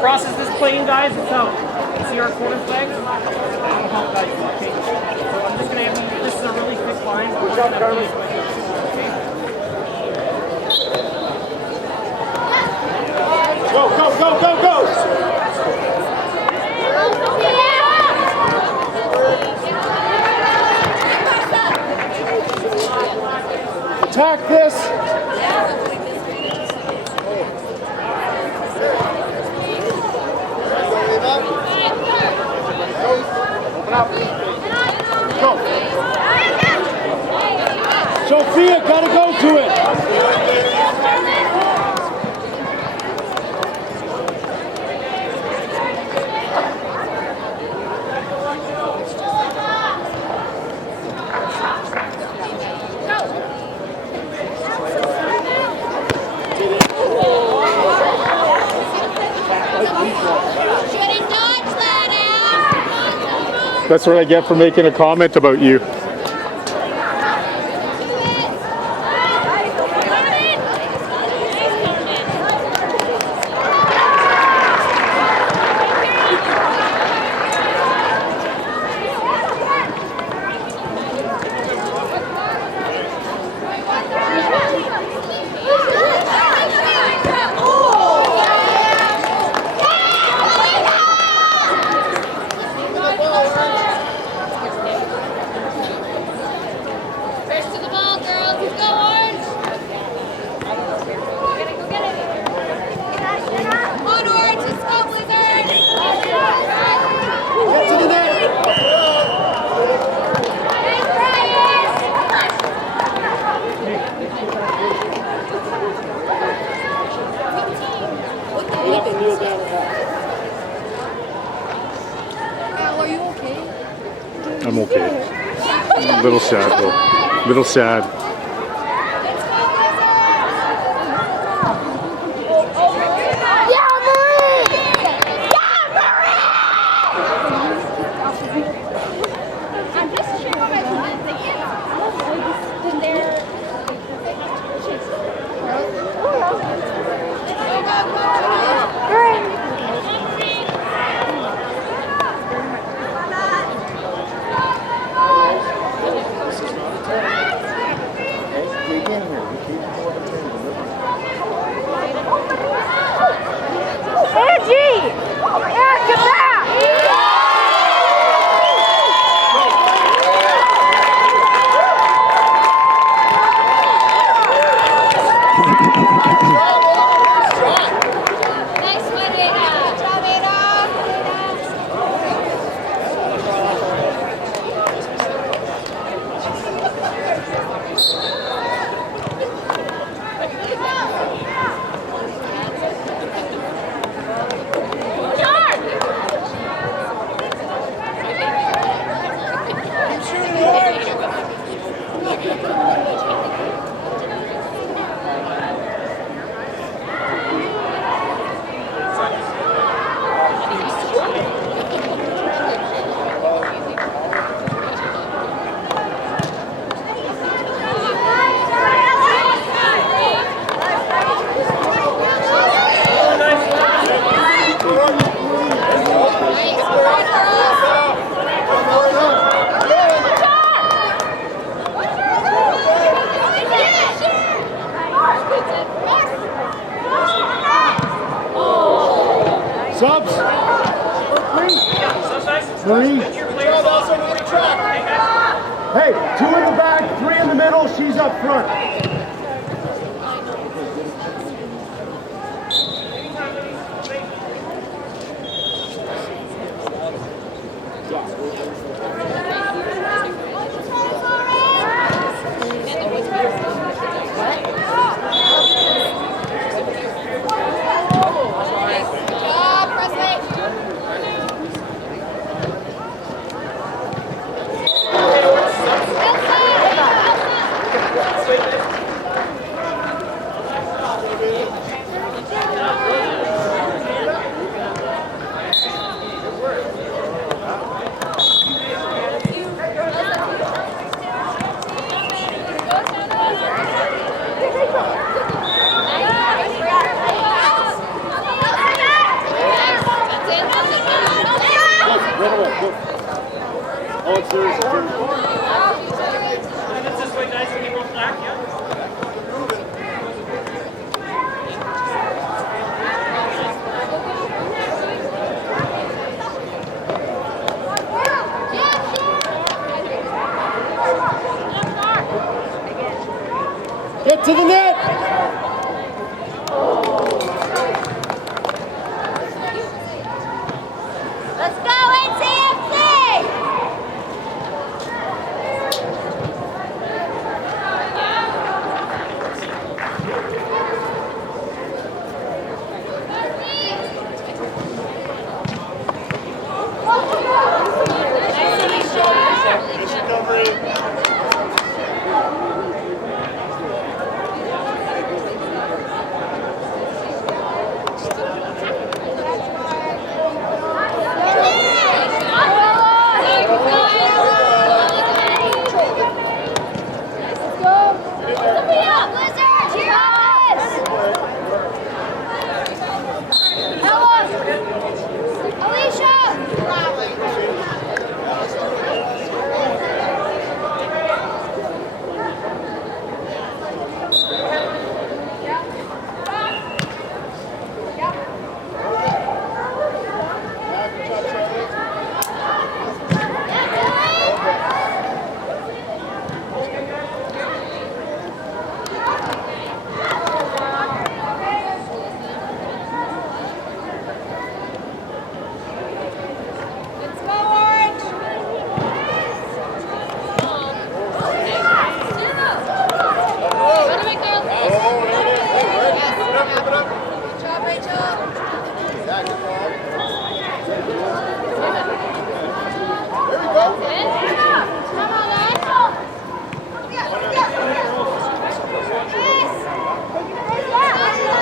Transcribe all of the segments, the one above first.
process this plane, guys, is how see our corner flags. I'll help guys. Okay. So I'm just gonna have you. This is a really thick line. Good job, Carly. Go, go, go, go, go! Attack this! Open up. Go. Sophia, gotta go to it. That's what I get for making a comment about you. I'm okay. A little sad though. A little sad. Subs! Three. Hey, 2 in the back, 3 in the middle, she's up front. Get to the net. Let's go, NCFC!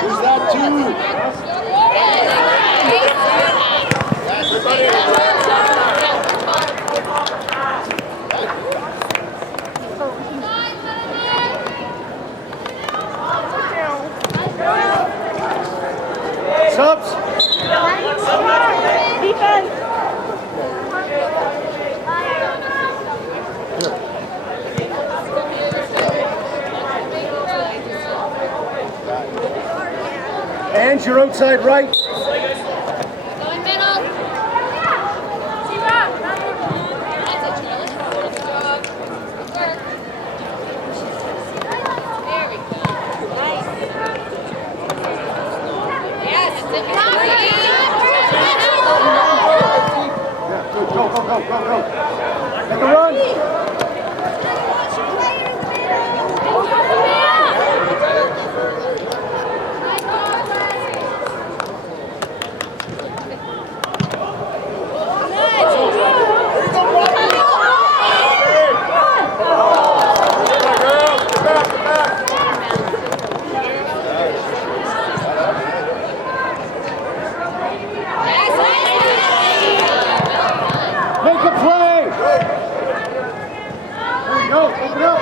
Who's that two? Subs. Defense. And your outside right. Going middle. That's it, Charlie. Good job. Good work. Very good. Nice. Yes, it's a Go. Make a run. Make a play. There you go. Open up.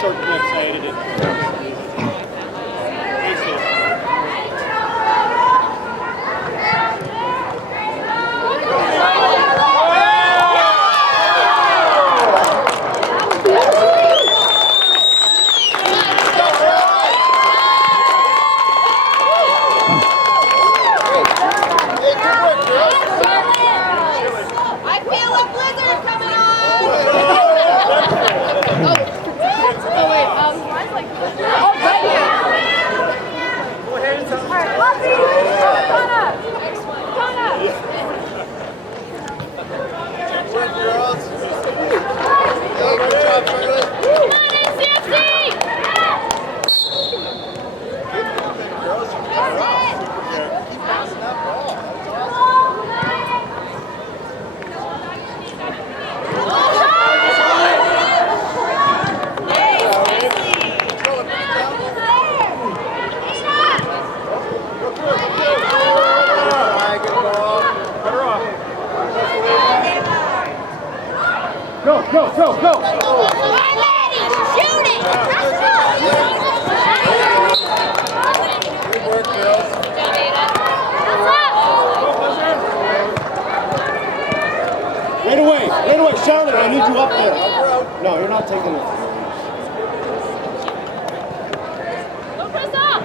Short clips, I edited it. I feel a blizzard coming on! Oh wait, mine's like right here. Go ahead and tell me. Alright, Lottie! Connor! Connor! Good job, Charlie. Come on, NCFC! Go. Come on, ladies! Shoot it! Right away, Charlotte, I need you up there. No, you're not taking it. Go press up.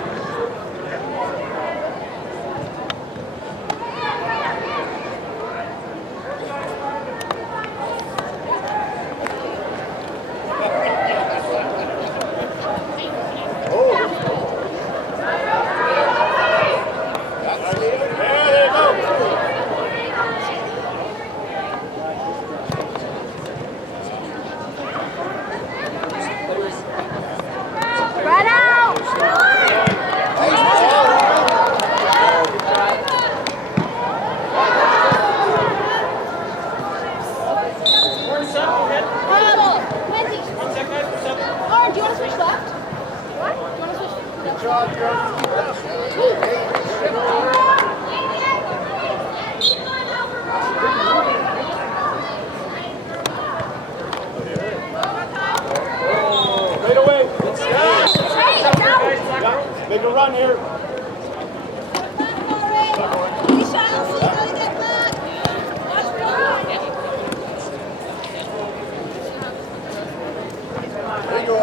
Right out. We're set, go ahead. One sec, guys, we're set. Oh, do you want to switch left? What? Do you want to switch? Good job, Right away. Make a run here. There you go.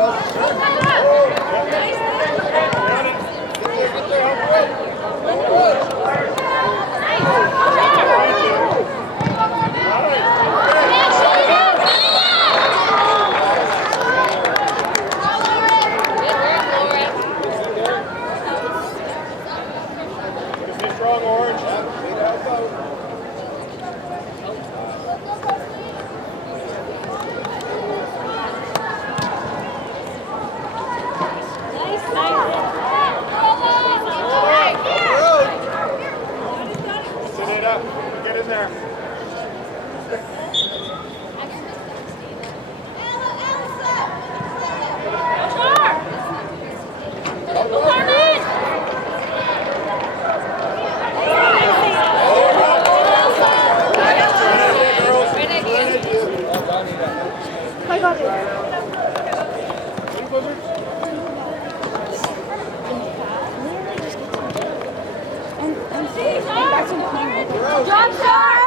Strong orange. Sit it up. Get in there. I got it. And that's important. Drop shot!